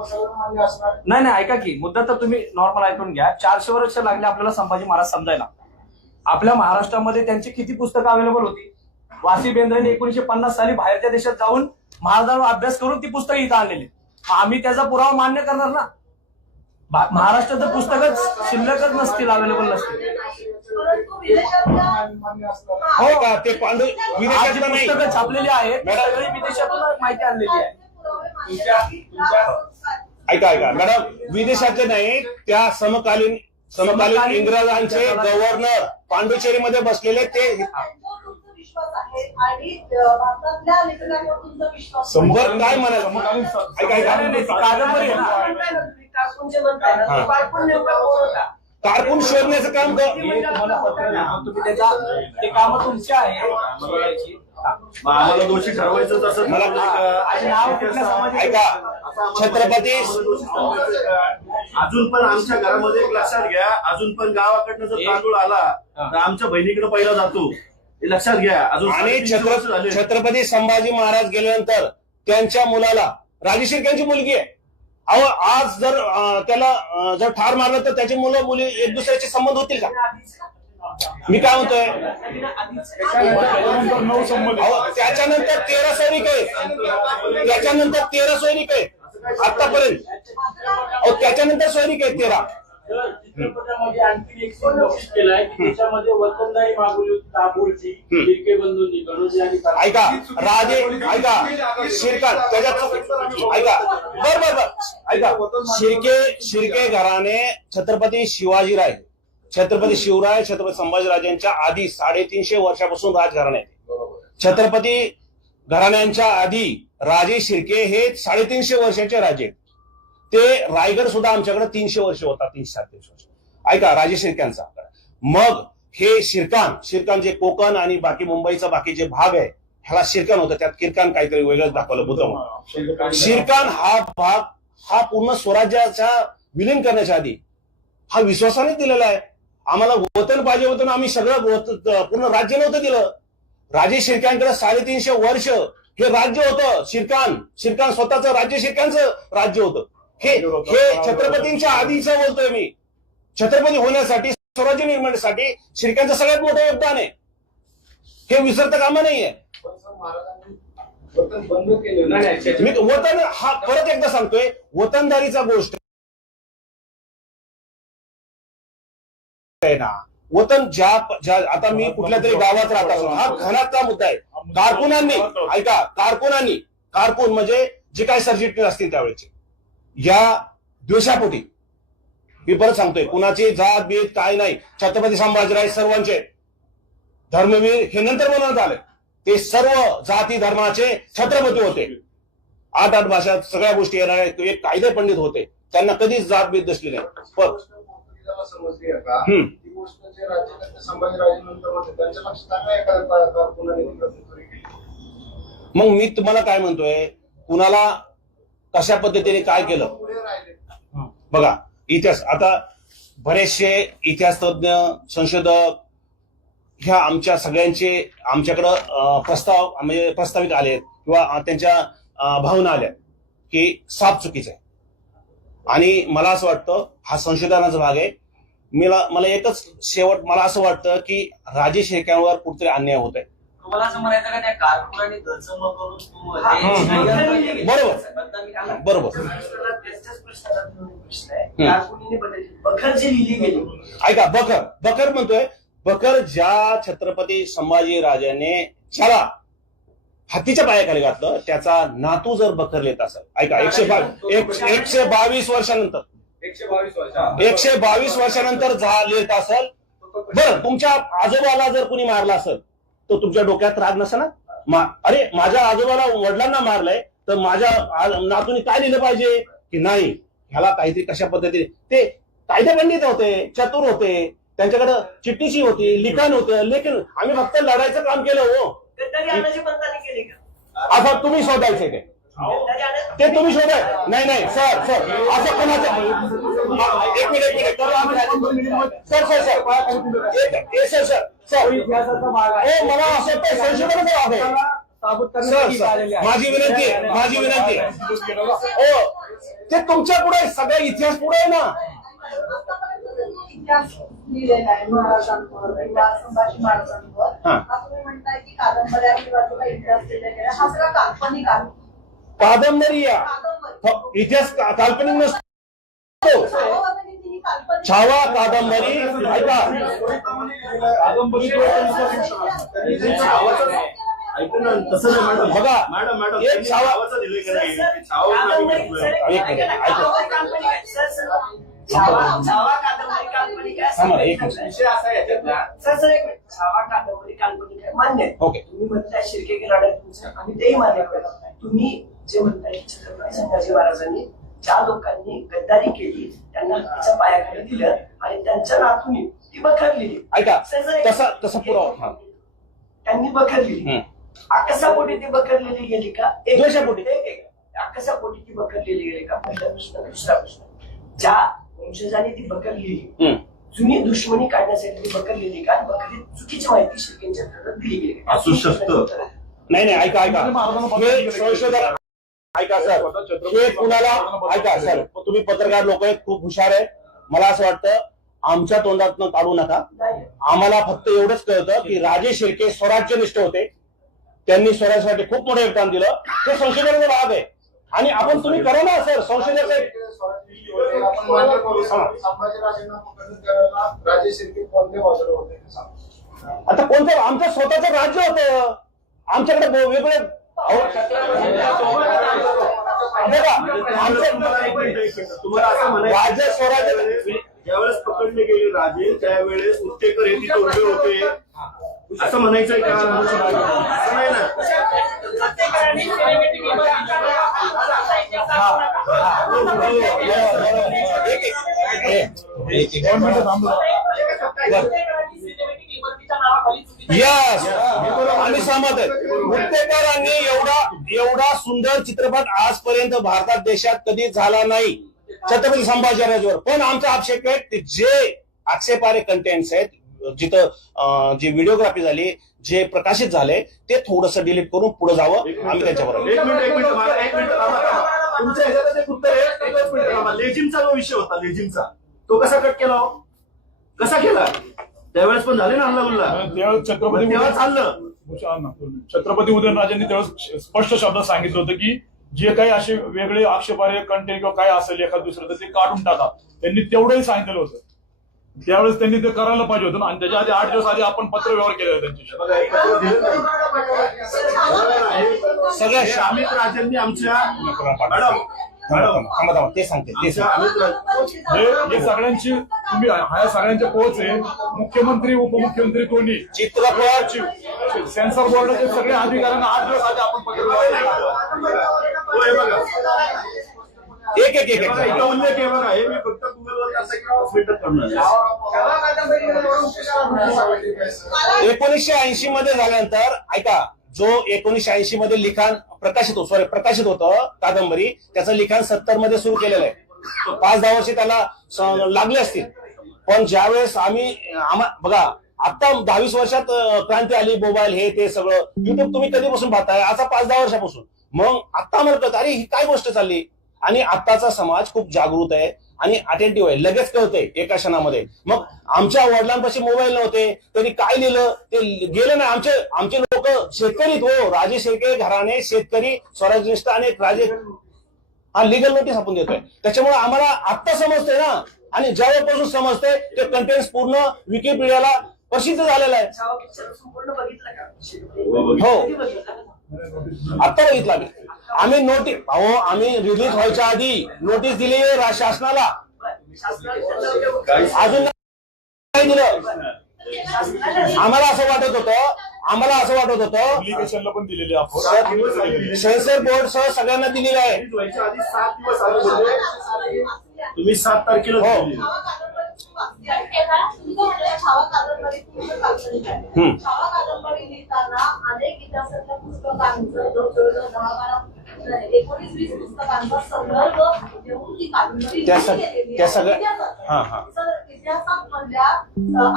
सगळं मान्य असणार नाही नाही ऐका की मुद्दा तर तुम्ही नॉर्मल ऐकून घ्या. चारशे वर्ष लागले आपल्याला संभाजी महाराज समजायला. आपल्या महाराष्ट्रामध्ये त्यांची किती पुस्तकं अवेलेबल होती? वासी बेंद्रेने एकोणीशे पन्नास साली बाहेरच्या देशात जाऊन महाराजांवर अभ्यास करून ती पुस्तकं इथं आणलेली. आम्ही त्याचा पुरावा मान्य करणार ना? महाराष्ट्रात पुस्तकच शिल्लकच नसतील अवेलेबल नसतील. हो. का ते पांडू नाही पुस्तकं छापलेली आहेत विदेशातून माहिती आणलेली आहे. तुमच्या तुमच्या ऐका ऐका. मॅडम विदेशातले नाही त्या समकालीन समकालीन इंग्रजांचे गव्हर्नर पांडुचेरीमध्ये बसलेले ते त्यांच्यावर तुमचा विश्वास आहे आणि अ, भारतातल्या लेखकांवर तुमचा विश्वास आहे. शंभर काय म्हणाल कारकून शोधण्याचं काम काम तुमचे आहे. आम्हाला दोषी ठरवायचं असं मला- ऐका. छत्रपती अजून पण आमच्या घरामध्ये एक लक्षात घ्या. अजून पण गावाकडनं जर तांदूळ आला. तर आमच्या बहिणीकडे पहिला जातो. हे लक्षात घ्या. अजून आणि छत्र. छत्रपती संभाजी महाराज गेल्यानंतर त्यांच्या मुलाला राजेशिर्क्यांची मुलगी आहे. अहो आज जर अं, त्याला अं, जर ठार मारलं तर त्याची मुलं मुली एक दुसऱ्याचे संबंध होतील का? मी काय म्हणतोय? अहो, त्याच्यानंतर तेरा सैनिक आहेत. त्याच्यानंतर तेरा सैनिक आहेत. आतापर्यंत अहो त्याच्यानंतर सैनिक आहेत तेरा. तर चित्रपटामध्ये आणखी एक सीन नोटीस केलाय की त्याच्यामध्ये वतनदारी मागवली होती. शिर्के बंधूंनी गणोजी आणि. ऐका राजे ऐका शिरकात त्याच्यात ऐका बर बर बर. ऐका शिर्के शिर्के घराने छत्रपती शिवाजीराय. छत्रपती शिवराय छत्रपती संभाजीराजांच्या आधी साडेतीनशे वर्षापासून राजघराणे छत्रपती घराण्यांच्या आधी राजे शिर्के हे साडेतीनशे वर्षाचे राजे ते रायगड सुद्धा आमच्याकडे तीनशे वर्ष होता तीनशे साडेतीनशे वर्ष. ऐका राजे शिर्क्यांचा मग हे शिरकान शिरकान जे कोकण आणि बाकी मुंबईचा बाकी जे भाग आहे ह्याला शिरकान होतं. त्यात किरकान काहीतरी वेगळंच दाखवलं बुद्ध शिरकान हा भाग हा पूर्ण स्वराज्याचा विलीन करण्याच्या आधी हा विश्वासाने दिलेला आहे. आम्हाला वतन पाहिजे होतं आम्ही सगळं पूर्ण राज्य नव्हतं दिलं. राजे शिरकांकडे साडेतीनशे वर्ष हे राज्य होतं. शिरकान शिरकान स्वतःच राज्य शिरकांचं राज्य होतं. हे हे छत्रपतींच्या आधीचं बोलतोय मी. छत्रपती होण्यासाठी स्वराज्य निर्माणासाठी शिरकांचं सगळ्यात मोठं योगदान आहे. हे विसरता कामा नाहीये. मी वतन हा परत एकदा सांगतोय वतनदारीचा गोष्ट आहे ना. वतन ज्या ज्या आता मी कुठल्या तरी गावात राहत असतो हा घनाचा मुद्दा आहे. कारकुनांनी ऐका कारकुनांनी कारकून म्हणजे जे काही सरचिटणीस असतील त्यावेळेचे. या द्वेषापोटी. मी परत सांगतोय कुणाची जात बीत काय नाही. छत्रपती संभाजीराय सर्वांचे. धर्मवीर हे नंतर बनवण्यात आले. ते सर्व जाती धर्माचे छत्रपती होते. आठ आठ भाषा सगळ्या गोष्टी येणारे एक कायदे पंडित होते. त्यांना कधीच जात बीत दिसली नाही. पण गोष्ट होते त्यांच्या लक्षात आलं एखाद्या केली मग मी तुम्हाला काय म्हणतोय? कुणाला कशा पद्धतीने काय केलं? बघा इतिहास आता बरेचसे इतिहास तज्ञ संशोधक ह्या आमच्या सगळ्यांचे आमच्याकडं प्रस्ताव म्हणजे प्रस्तावित आले किंवा त्यांच्या भावना आल्या की साप चुकीचं आहे. आणि मला असं वाटतं हा संशोधनाचा भाग आहे. मला मला एकच शेवट मला असं वाटतं की राजे शेळक्यांवर कुठेतरी अन्याय होत आहे तुम्हाला असं म्हणायचं का त्या कारकुनाने गैरसमज करून तू बरोबर. बरोबर. ऐका बकर बकर म्हणतोय. बकर ज्या छत्रपती संभाजी राजाने ज्याला हत्तीच्या पायाखाली घातलं त्याचा नातू जर बकर लिहित असेल ऐका एकशे बा- एक- एकशे बावीस वर्षानंतर एकशे बावीस वर्षानंतर जा लिहित असेल. बरं तुमच्या आजोबाला जर कुणी मारलं असेल तर तुमच्या डोक्यात राग नसेल ना? मा- अरे माझ्या आजोबाला वडिलांना मारलंय तर माझ्या नातूने काय लिहिलं पाहिजे? की नाही ह्याला काहीतरी कशा पद्धतीने? ते कायदे पंडित होते चतुर होते त्यांच्याकडे चिठ्ठीशी होती लिखाण होतं लेखन आम्ही फक्त लढायचं काम केलं हो. गद्दारी आणायची पंताने केली का? आता तुम्ही शोधायचे ते ते तुम्ही शोधाय नाही नाही सर सर. असं कोणाचं? एक मिनिट एक मिनिट. आम्ही सर सर सर. एक- एक- सर सर. सर. इतिहासाचा भाग आहे हे मला असं वाटतं संशोधनाचा भाग आहे. साबूत सर सर. माझी विनंती आहे माझी विनंती आहे. हो ते तुमच्यापुढे सगळा इतिहास पुढे आहे ना? लिहिलेला आहे महाराजांवर किंवा संभाजी महाराजांवर हा. तुम्ही म्हणताय की कादंबऱ्या किंवा जो काही इतिहास लिहिला गेला हा सगळा काल्पनिक आहे. कादंबरी इतिहास का- काल्पनिक नसतो. छावा कादंबरी ऐका. बघा, एक छावा-. एक मिनिट. काल्पनिक मान्य. तुम्ही म्हणताय शिर्के की लढाई तुमचं आम्ही तेही मान्य तुम्ही जे म्हणताय छत्रपती संभाजी महाराजांनी ज्या लोकांनी गद्दारी केली त्यांना हत्तीच्या पायाखाली दिलं आणि त्यांच्या नातूनी ती बखरलेली ऐका तसा तसा पुरावा हा. त्यांनी बखरलेली हम्म. आकाशापोटी ती बखरलेली गेली का एक द्वेषापोटी. एक- एक. आकाशापोटी ती बखरलेली गेली का पहिला प्रश्न दुसरा प्रश्न ज्या वंशजाने ती बखरलेली हम्म. जुनी दुश्मनी काढण्यासाठी ती बखरलेली का बखरी चुकीची माहिती शिर्केंच्या दिली गेली का? असू शकतं. नाही नाही ऐका ऐका हे ऐका सर हे कुणाला ऐका सर तुम्ही पत्रकार लोक आहेत खूप हुशार आहेत. मला असं वाटतं आमच्या तोंडातनं काढू नका. आम्हाला फक्त एवढंच कळतं की राजे शिर्के स्वराज्यनिष्ठ होते. त्यांनी स्वराज्यासाठी खूप मोठं योगदान दिलं. हे संशोधनाचा भाग आहे. आणि आपण तुम्ही करा ना सर संशोधनाचं ते सांगा. आता कोणतं? आमचं स्वतःचं राज्य होतं. आमच्याकडे वेगळे अहो, बघा, तुम्हाला आमचं एक मिनिट, एक मिनिट. तुम्हाला असं म्हणायचं राज्य स्वराज्य ज्यावेळेस- पकडले गेले राजे त्यावेळेस उत्तेकर हे तिथे उभे होते असं म्हणायचंय का असं नाही ना प्रत्येकाने सिनेमॅटिक एक- एक- ए, एक- एक- यस आम्ही सहमत आहे. मुक्तेकरांनी एवढा एवढा सुंदर चित्रपट आजपर्यंत भारतात देशात कधी झाला नाही. छत्रपती संभाजीराजावर पण आमचा आक्षेप आहे ते जे आक्षेपारे कंटेंट्स आहेत जिथं जी व्हिडिओग्राफी झाली जे प्रकाशित झाले ते थोडस डिलीट करून पुढे जावं. आम्ही त्यांच्याबरोबर एक मिनिट एक मिनिट मला एक मिनिट थांबा, थांबा. तुमच्या ह्याच्यात एक उत्तर आहे. एकच मिनिट थांबा. लेझिमचा जो विषय होता लेझिमचा तो कसा कट केला हो? कसा केला? त्यावेळेस पण झाले ना हल्ला त्यावेळेस छत्रपती तेव्हा चाललं. छत्रपती उदयनराजेंनी त्यावेळेस स्पष्ट शब्दात सांगितलं होतं की जे काही असे वेगळे आक्षेपार्ह कंटेंट किंवा काय असेल एखाद दुसरं तर ते काढून टाका. त्यांनी तेवढंही सांगितलं होतं. त्यावेळेस त्यांनी ते करायला पाहिजे होतं आणि त्याच्या आधी आठ दिवस आधी आपण पत्र व्यवहार केलेला त्यांच्याशी. सगळ्या अमित राजांनी आमच्या मॅडम मॅडम थांबा थांबा ते सांगते ते आमच्या सांगते. हे हे सगळ्यांची तुम्ही ह्या सगळ्यांचे पोच आहे. मुख्यमंत्री उपमुख्यमंत्री दोन्ही चित्रपट सेन्सर बोर्डाचे सगळे अधिकाऱ्यांना आठ दिवस आधी आपण केला हो, हे बघा. एक एक एक बघा, एक इथं उल्लेख आहे बघा. हे मी फक्त गुगलवर असं एक करणार एकोणीसशे ऐंशी मध्ये झाल्यानंतर ऐका जो एकोणीसशे ऐंशी मध्ये लिखाण प्रकाशित होत सॉरी प्रकाशित होतं कादंबरी त्याचं लिखाण सत्तरमध्ये सुरू केलेलं आहे. पाच दहा वर्षे त्याला लागले असतील. पण ज्यावेळेस आम्ही आम्हा बघा आता दहावीस वर्षात क्रांती आली मोबाईल हे ते सगळं. युट्यूब तुम्ही कधीपासून पाहताय? आता पाच दहा वर्षापासून. मग आता आम्हाला अरे ही काय गोष्ट चालली? आणि आताचा समाज खूप जागृत आहे. आणि अटेंटिव्ह आहे. लगेच कळतंय एका क्षणामध्ये. मग आमच्या वडिलांपाशी मोबाईल नव्हते त्यांनी काय लिहिलं? ते गेलं ना आमचे आमचे लोक शेतकरी हो. राजे शेळके घराणे शेतकरी स्वराज्यनिष्ठ आणि राजे हा लिगल नोटीस आपण देतोय. त्याच्यामुळे आम्हाला आत्ता समजतंय ना. आणि ज्यावेळेपासून समजतंय ते कंटेंट पूर्ण विकिपीडियाला प्रसिद्ध झालेलं आहे. हो. आता बघितलं आम्ही. आम्ही नोटीस अहो आम्ही रिलीज व्हायच्या आधी नोटीस दिली शासनाला. काही- अजून नाही दिलं. आम्हाला असं वाटत होतं आम्हाला असं वाटत होतं अप्लिकेशनला पण दिलेले आपण. सेन्सर बोर्ड सह सगळ्यांना दिलेलं आहे. तुम्ही सात तारखेला हो. त्या सग-. सगळ्या-. हा, हा. सर, इतिहासात मधल्या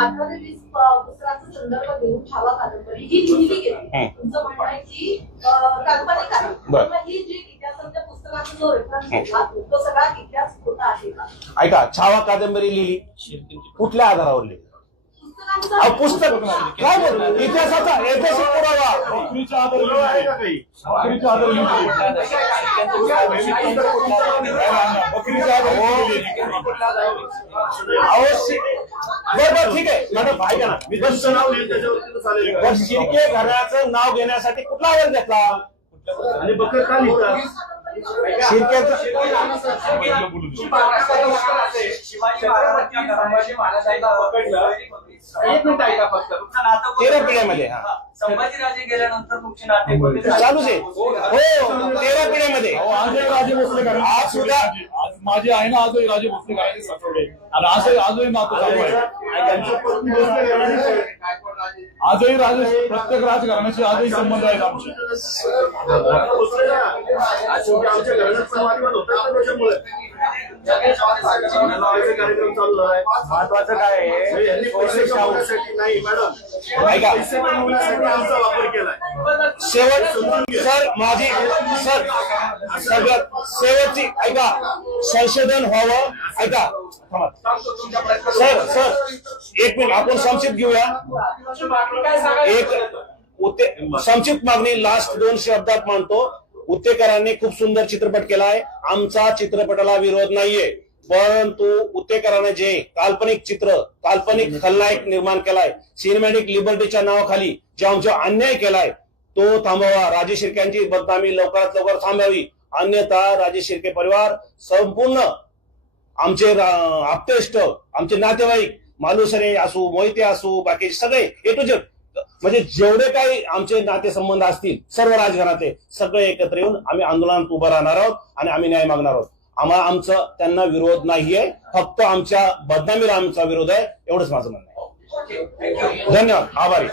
अठरा ते वीस प- पुस्तकांचा संदर्भ देऊन छावा कादंबरी ही लिहिली गेली हम्म. तुमचं म्हणणं आहे की अं, काल्पनिक आहे बरं. मग ही जी इतिहासाच्या पुस्तकाचा जो रेफरन्स घेतला तो सगळा इतिहास खोटा आहे का ऐका छावा कादंबरी लिहिली कुठल्या आधारावर लिहिली पुस्तक काय बोलतो इतिहासाचा ऐतिहासिक पुरावा नोकरीच्या आधारे आहे. का काही नोकरीच्या आधारे. बकरीच्या आधारे ठीक आहे मॅडम ऐका ना मी तुमचं नाव त्याच्यावरती चालेल? पण शिर्के घराण्याचं नाव घेण्यासाठी कुठला आवाज घेतला आणि बकर का लिहितात शिर्केचं बोलू. शिवाजी महाराजांच्या पकडलं एक मिनिट ऐका फक्त तुमचं नातं कोणतं? तेरा पिढ्यामध्ये, हा. हा. संभाजीराजे गेल्यानंतर तुमचे नाते कोणते झाले? चालूच आहे हो तेरा पिढ्यामध्ये अहो, आजही राजे भोसले घराण्याचे आज सुद्धा-. आज माझे आहे ना आजही राजे भोसले साठवडे आणि आजही आजही नातं चालू आहे. आजही राजे प्रत्येक राजकारणाचे आजही संबंध आहेत आमचे. आज शेवटी आमच्या घराण्यात होतात त्याच्यामुळे कार्यक्रम महत्वाचं काय आहे पैसे कमवण्यासाठी नाही मॅडम ऐका. पैसे कमवण्यासाठी आमचा वापर केलाय शेवट सर माझी सर सगळ्यात शेवटची ऐका संशोधन व्हावं. ऐका. सर सर एक मिनिट आपण संक्षिप्त घेऊया. एक संक्षिप्त मागणी लास्ट दोन शब्दात मानतो उत्तेकरांनी खूप सुंदर चित्रपट केला आहे आमचा चित्रपटाला विरोध नाहीये. परंतु उत्तेकराने जे काल्पनिक चित्र काल्पनिक खलनायक निर्माण केलाय सिनेमॅटिक लिबर्टीच्या नावाखाली जे आमचा अन्याय केलाय तो थांबवा. राजे शिर्क्यांची बदनामी लवकरात लवकर थांबावी. अन्यथा राजे शिर्के परिवार संपूर्ण आमचे आप्तेष्ट आमचे नातेवाईक मालुसरे असू मोहिते असू बाकीचे सगळे ए टू जेड म्हणजे जेवढे काही आमचे नातेसंबंध असतील सर्व राजघराते सगळे एकत्र येऊन आम्ही आंदोलनात उभं राहणार आहोत आणि आम्ही न्याय मागणार आहोत. आम्हाला आमचं त्यांना विरोध नाहीये फक्त आमच्या बदनामीला आमचा विरोध आहे एवढंच माझं म्हणणं आहे. धन्यवाद. आभारी.